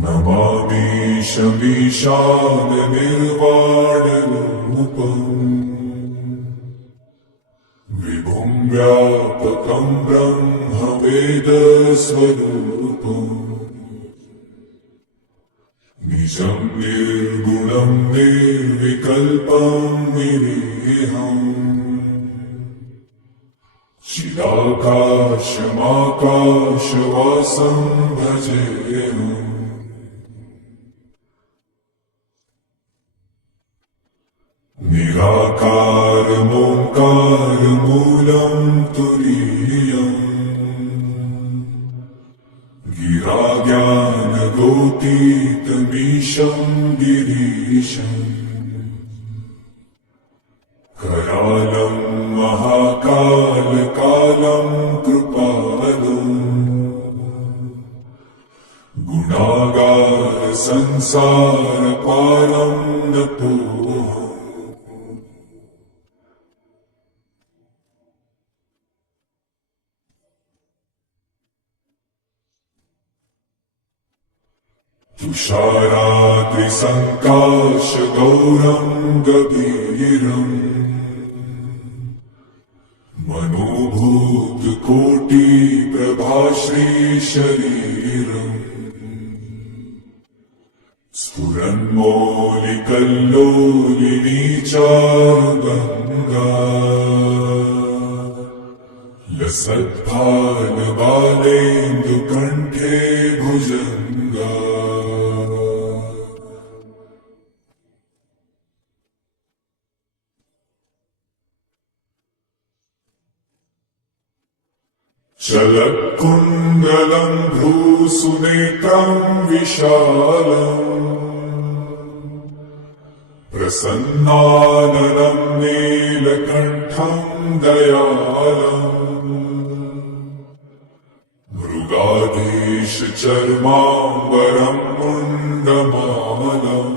नमामि शमीशाननिर्वाणरूपम् विभुं व्यापकं ब्रह्मवेदस्वरूपम् निजं निर्गुणं निर्विकल्पं निरीहम् चिदाकाशमाकाशवासं भजेऽहम् निराकारमोङ्कारमूलं तुरीयम् गिराज्ञानगोतीतमीशं गिरीशम् करालं महाकालकालं कृपालम् गुणागारसंसारपारं नतोऽहम् तुषाराद्रिसङ्काशगौरं गभीरम् मनोभूतकोटिप्रभाश्रीशरीरम् स्फुरन्मौलिकल्लोलिनी चारुगङ्गा लसद्भालबालेन्दुकण्ठे भुजङ्गा चलत्कुण्डलं भ्रूसुनेत्रं विशालम् प्रसन्नाननं नीलकण्ठं दयालम् मृगाधीशचर्माम्बरं मुण्डमालम्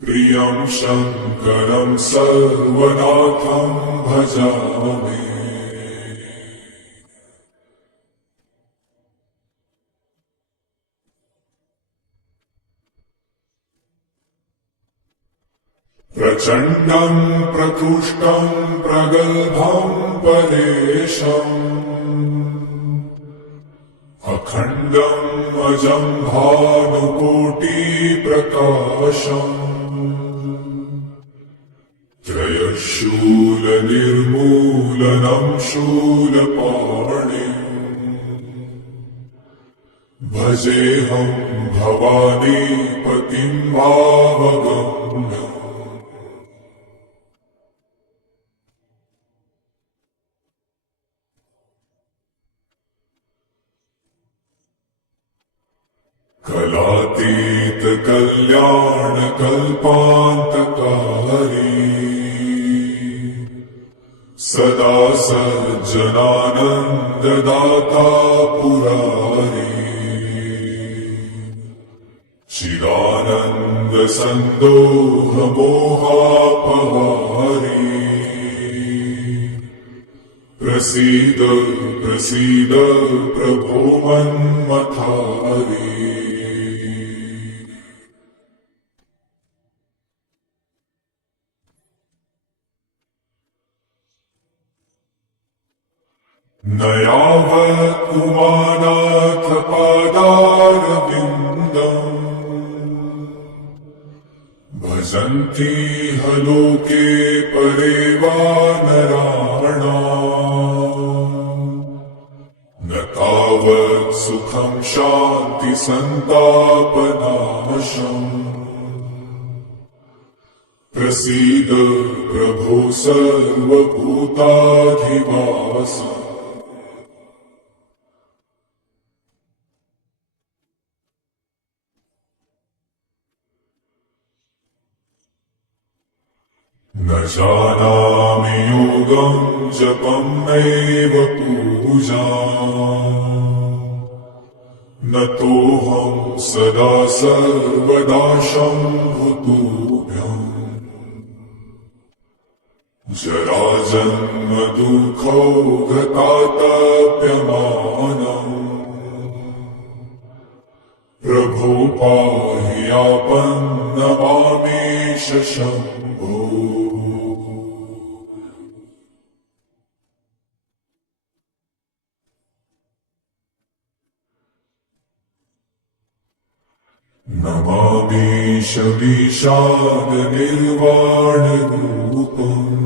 प्रियं शङ्करं सर्वनाथं भजामि प्रचण्डं प्रकृष्टं प्रगल्भं परेशम् अखण्डम् अजं भानुकोटिप्रकाशम् त्रयशूलनिर्मूलनं शूलपाणिम् भजेऽहं भवानीपतिं भावगम्यम् कलातीतकल्याणकल्पान्तकारी सदा सज्जनानन्ददाता पुरारी चिदानन्दसन्दोहमोहापहारी प्रसीद प्रसीद प्रभो मन्मथारी न यावत् उमानाथ पादारविन्दम् भजन्ति ह लोके परे वा नराणाम् न तावत् सुखं शान्तिसन्तापनाशम् प्रसीद प्रभो सर्वभूताधिवास न जानामि योगं जपं नैव पूजाम् न तोऽहं सदा सर्वदा शम्भुतुभ्यम् जराजन्म दुःखौ गतातप्यमानम् प्रभो पाहि आपन्नमामीश शम्भो नमामीश विषादनिर्वाणरूपम्